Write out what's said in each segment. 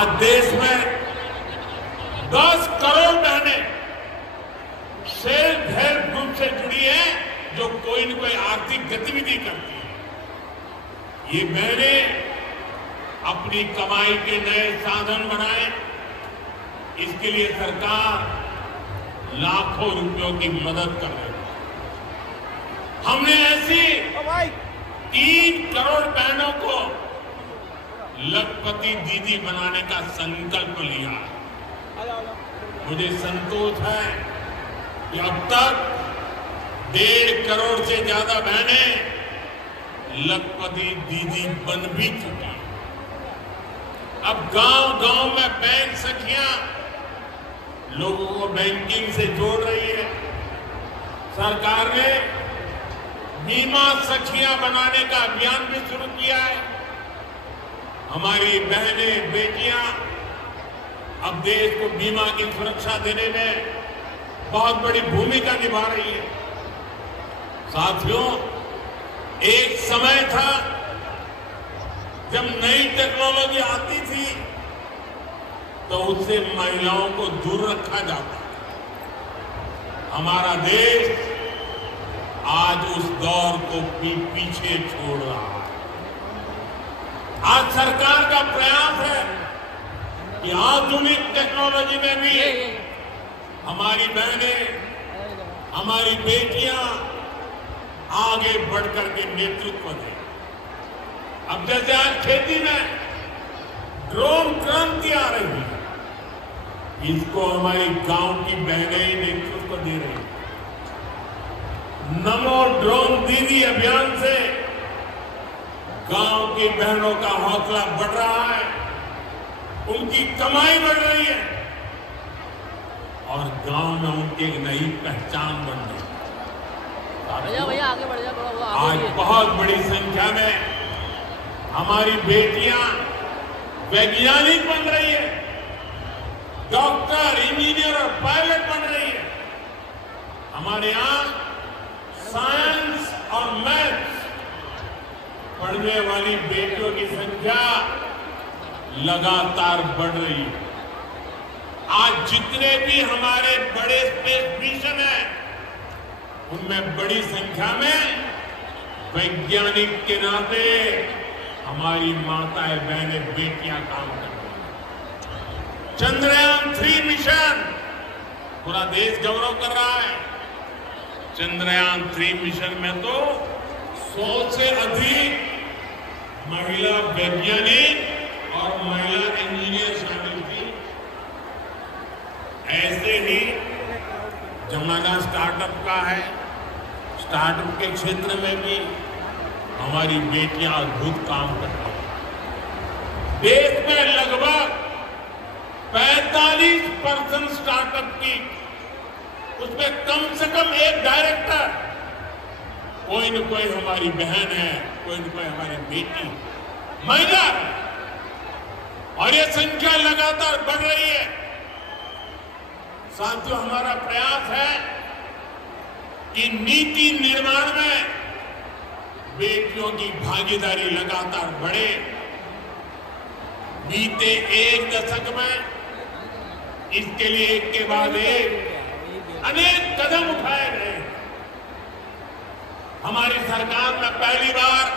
आज देश में 10 करोड़ बहनें सेल्फ हेल्प ग्रुप से जुड़ी हैं जो कोई न कोई आर्थिक गतिविधि करती है। ये बहनें अपनी कमाई के नए साधन बनाए, इसके लिए सरकार लाखों रुपयों की मदद कर रही है। हमने ऐसी 3 करोड़ बहनों को लखपति दीदी बनाने का संकल्प लिया। मुझे संतोष है कि अब तक 1.5 करोड़ से ज्यादा बहनें लखपति दीदी बन भी चुकी हैं। अब गांव-गांव में बैंक सखियां लोगों को बैंकिंग से जोड़ रही है। सरकार ने बीमा सखियां बनाने का अभियान भी शुरू किया है। हमारी बहनें बेटियां अब देश को बीमा की सुरक्षा देने में बहुत बड़ी भूमिका निभा रही है। साथियों, एक समय था जब नई टेक्नोलॉजी आती थी तो उससे महिलाओं को दूर रखा जाता था। हमारा देश आज उस दौर को पीछे छोड़ रहा है। आज सरकार का प्रयास है कि आधुनिक टेक्नोलॉजी में भी हमारी बहनें, हमारी बेटियां आगे बढ़कर के नेतृत्व दें। अब जैसे आज खेती में ड्रोन क्रांति आ रही है, इसको हमारी गांव की बहनें ही नेतृत्व दे रही है। नमो ड्रोन दीदी अभियान से गांव की बहनों का हौसला बढ़ रहा है, उनकी कमाई बढ़ रही है और गांव में उनकी एक नई पहचान बन रही है। भैया आगे बढ़ जा। आज बहुत बड़ी संख्या में हमारी बेटियां वैज्ञानिक बन रही है, डॉक्टर, इंजीनियर और पायलट बन रही है। हमारे यहां साइंस और मैथ्स पढ़ने वाली बेटियों की संख्या लगातार बढ़ रही है। आज जितने भी हमारे बड़े स्पेस मिशन हैं, उनमें बड़ी संख्या में वैज्ञानिक के नाते हमारी माताएं, बहनें, बेटियां काम कर रही हैं। चंद्रयान 3 मिशन पूरा देश गौरव कर रहा है। चंद्रयान 3 मिशन में तो 100 से अधिक महिला वैज्ञानिक और महिला इंजीनियर शामिल थी। ऐसे ही जमाना स्टार्टअप का है। स्टार्टअप के क्षेत्र में भी हमारी बेटियां अद्भुत काम कर रही हैं। देश में लगभग 45% स्टार्टअप की, उसमें कम से कम एक डायरेक्टर कोई न कोई हमारी बहन है, कोई न कोई हमारी बेटी महिला है और ये संख्या लगातार बढ़ रही है। साथियों, हमारा प्रयास है कि नीति निर्माण में बेटियों की भागीदारी लगातार बढ़े। बीते 1 दशक में इसके लिए एक के बाद एक अनेक कदम उठाए गए। हमारी सरकार में पहली बार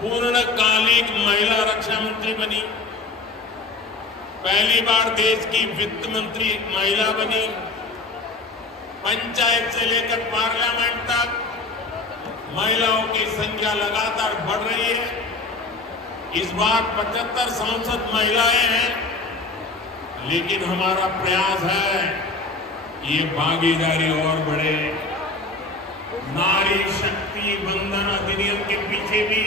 पूर्णकालिक महिला रक्षा मंत्री बनी। पहली बार देश की वित्त मंत्री महिला बनी। पंचायत से लेकर पार्लियामेंट तक महिलाओं की संख्या लगातार बढ़ रही है। इस बार 75 सांसद महिलाएं हैं, लेकिन हमारा प्रयास है ये भागीदारी और बढ़े। नारी शक्ति वंदन अधिनियम के पीछे भी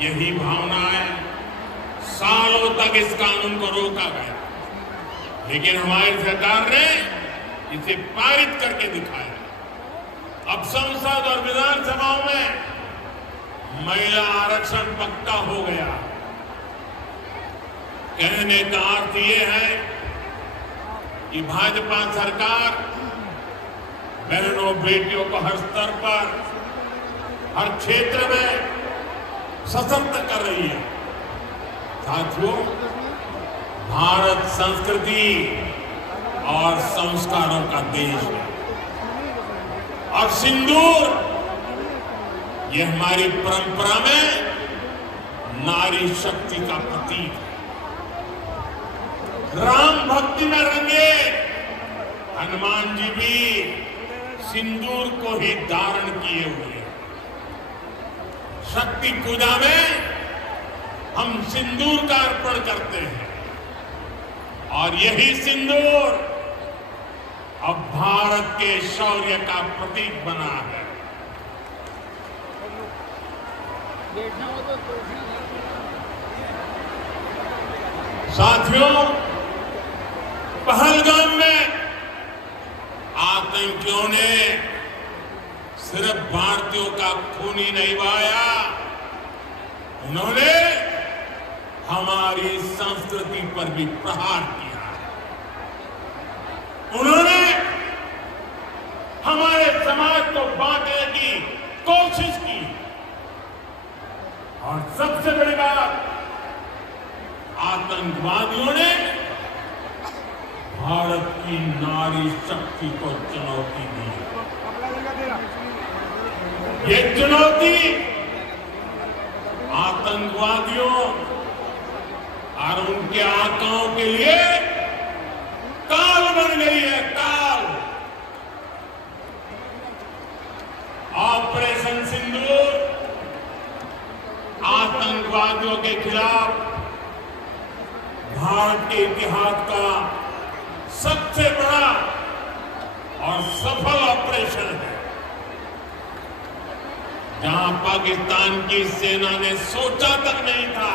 यही भावना है। सालों तक इस कानून को रोका गया, लेकिन हमारी सरकार ने इसे पारित करके दिखाया। अब संसद और विधानसभाओं में महिला आरक्षण पक्का हो गया। कहने का अर्थ ये है कि भाजपा सरकार बहनों, बेटियों को हर स्तर पर, हर क्षेत्र में सशक्त कर रही है। साथियों, भारत संस्कृति और संस्कारों का देश है और सिंदूर ये हमारी परंपरा में नारी शक्ति का प्रतीक है। राम भक्ति में रंगे हनुमान जी भी सिंदूर को ही धारण किए हुए। शक्ति पूजा में हम सिंदूर का अर्पण करते हैं और यही सिंदूर अब भारत के शौर्य का प्रतीक बना है। साथियों, पहलगाम में आतंकियों ने सिर्फ भारतीयों का खून ही नहीं बहाया, उन्होंने हमारी संस्कृति पर भी प्रहार किया है। उन्होंने हमारे समाज को बांटने की कोशिश की और सबसे बड़ी बात, आतंकवादियों ने भारत की नारी शक्ति को चुनौती दी। ये चुनौती आतंकवादियों और उनके आकाओं के लिए काल बन गई है, काल। ऑपरेशन सिंदूर आतंकवादियों के खिलाफ भारत के इतिहास का सबसे बड़ा और सफल ऑपरेशन है, जहां पाकिस्तान की सेना ने सोचा तक नहीं था,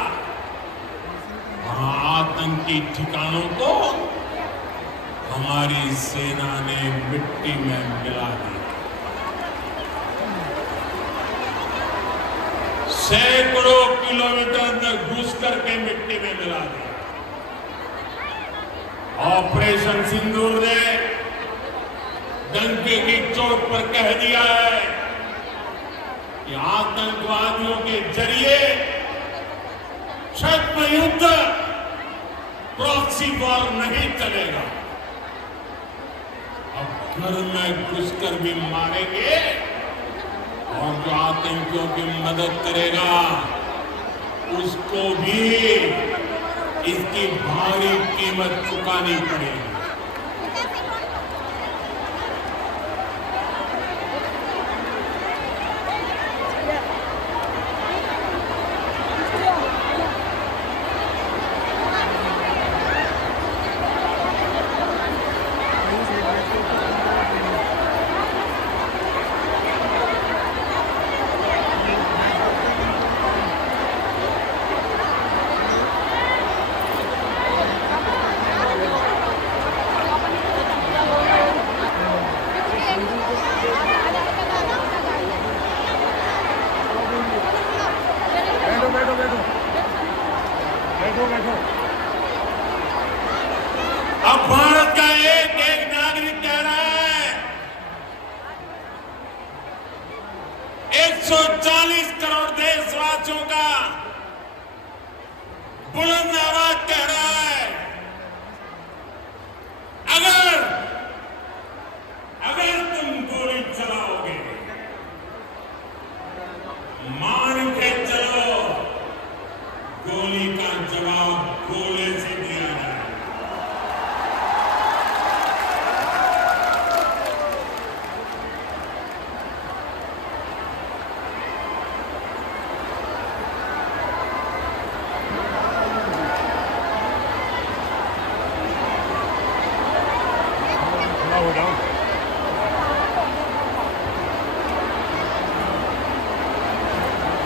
वहां आतंकी ठिकानों को हमारी सेना ने मिट्टी में मिला दिया। सैकड़ों किलोमीटर अंदर घुस करके मिट्टी में मिला दिया। ऑपरेशन सिंदूर ने डंके की चोट पर कह दिया है कि आतंकवादियों के जरिए छद्म युद्ध, प्रॉक्सी वॉर नहीं चलेगा। अब घर में घुसकर भी मारेंगे और जो आतंकियों की मदद करेगा उसको भी इसकी भारी कीमत चुकानी पड़ेगी। अब भारत का एक एक नागरिक कह रहा है, 140 करोड़ देशवासियों का बुलंद आवाज कह रहा है, अगर तुम गोली चलाओगे, मान के चलो, गोली का जवाब गोले से दिया जाए।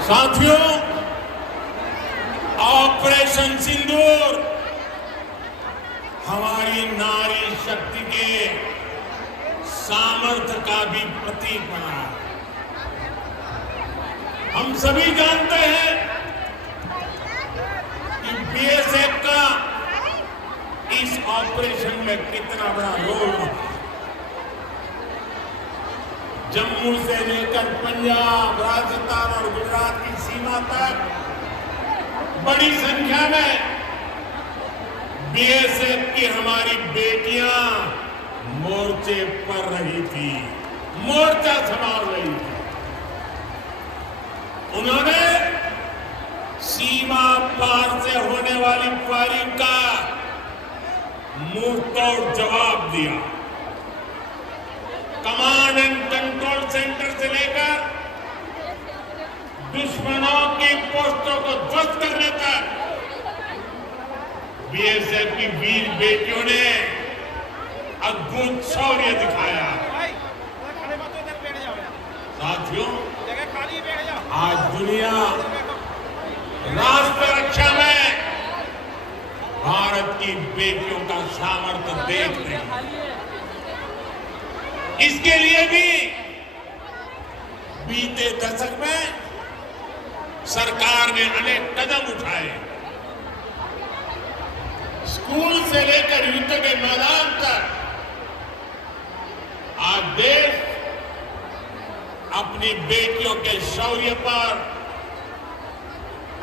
साथियों, ऑपरेशन सिंदूर हमारी नारी शक्ति के सामर्थ्य का भी प्रतीक बना है। हम सभी जानते हैं कि बीएसएफ का इस ऑपरेशन में कितना बड़ा रोल रहा। जम्मू से लेकर पंजाब, राजस्थान और गुजरात की सीमा तक बड़ी संख्या में बीएसएफ की हमारी बेटियां मोर्चे पर रही थी, मोर्चा संभाल रही थी। उन्होंने सीमा पार से होने वाली फायरिंग का मुंहतोड़ जवाब दिया। कमांड एंड कंट्रोल सेंटर से लेकर दुश्मनों की पोस्टों को ध्वस्त करने तक बीएसएफ की वीर बेटियों ने अद्भुत शौर्य दिखाया। साथियों, आज दुनिया राष्ट्र रक्षा में भारत की बेटियों का सामर्थ्य देख रही है। इसके लिए भी बीते दशक में सरकार ने अनेक कदम उठाए। स्कूल से लेकर युद्ध के मैदान तक आज देश अपनी बेटियों के शौर्य पर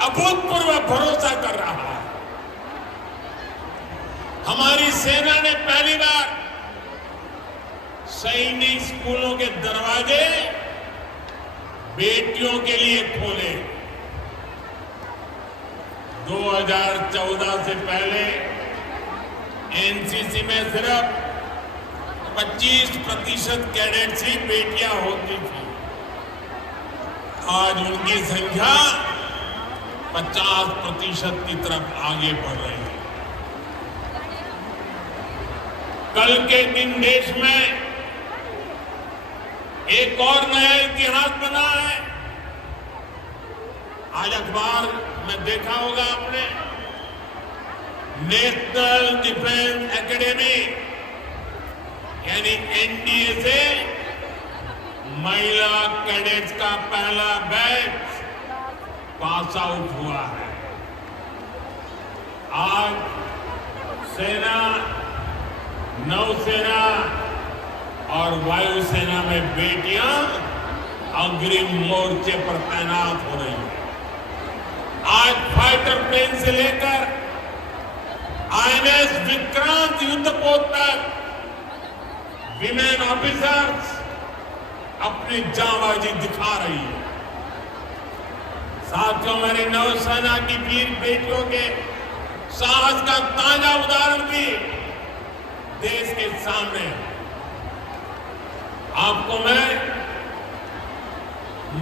अभूतपूर्व भरोसा कर रहा है। हमारी सेना ने पहली बार सैनिक स्कूलों के दरवाजे बेटियों के लिए खोले। 2014 से पहले एनसीसी में सिर्फ 25% कैडेट्स ही बेटियां होती थी। आज उनकी संख्या 50% की तरफ आगे बढ़ रही है। कल के दिन देश में एक और नया इतिहास बना है। आज अखबार में देखा होगा आपने, नेशनल डिफेंस एकेडमी यानी एनडीए से महिला कैडेट्स का पहला बैच पास आउट हुआ है। आज सेना, नौसेना और वायुसेना में बेटियां अग्रिम मोर्चे पर तैनात हो रही हैं। आज फाइटर प्लेन से लेकर आईएनएस विक्रांत युद्धपोत तक विमेन ऑफिसर्स अपनी जांबाजी दिखा रही है। साथियों, मेरी नौसेना की वीर बेटियों के साहस का ताजा उदाहरण भी देश के सामने है। आपको मैं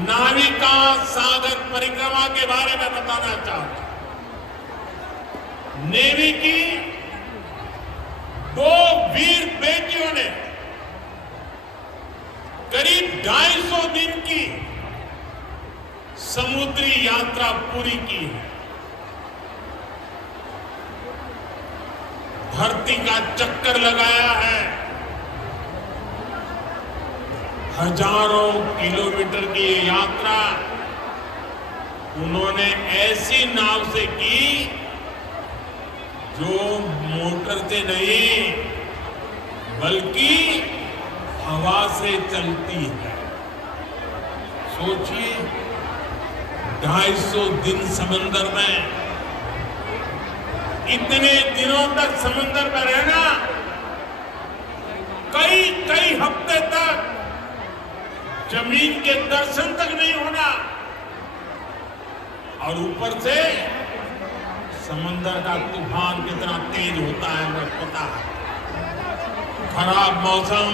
नाविका सागर परिक्रमा के बारे में बताना चाहता हूं। नेवी की 2 वीर बेटियों ने करीब 250 दिन की समुद्री यात्रा पूरी की है। धरती का चक्कर लगाया है। हजारों किलोमीटर की ये यात्रा उन्होंने ऐसी नाव से की जो मोटर से नहीं बल्कि हवा से चलती है। सोचिए, 250 दिन समंदर में, इतने दिनों तक समंदर में रहना, कई हफ्ते तक जमीन के दर्शन तक नहीं होना, और ऊपर से समंदर का तूफान कितना तेज होता है हमें पता है। खराब मौसम,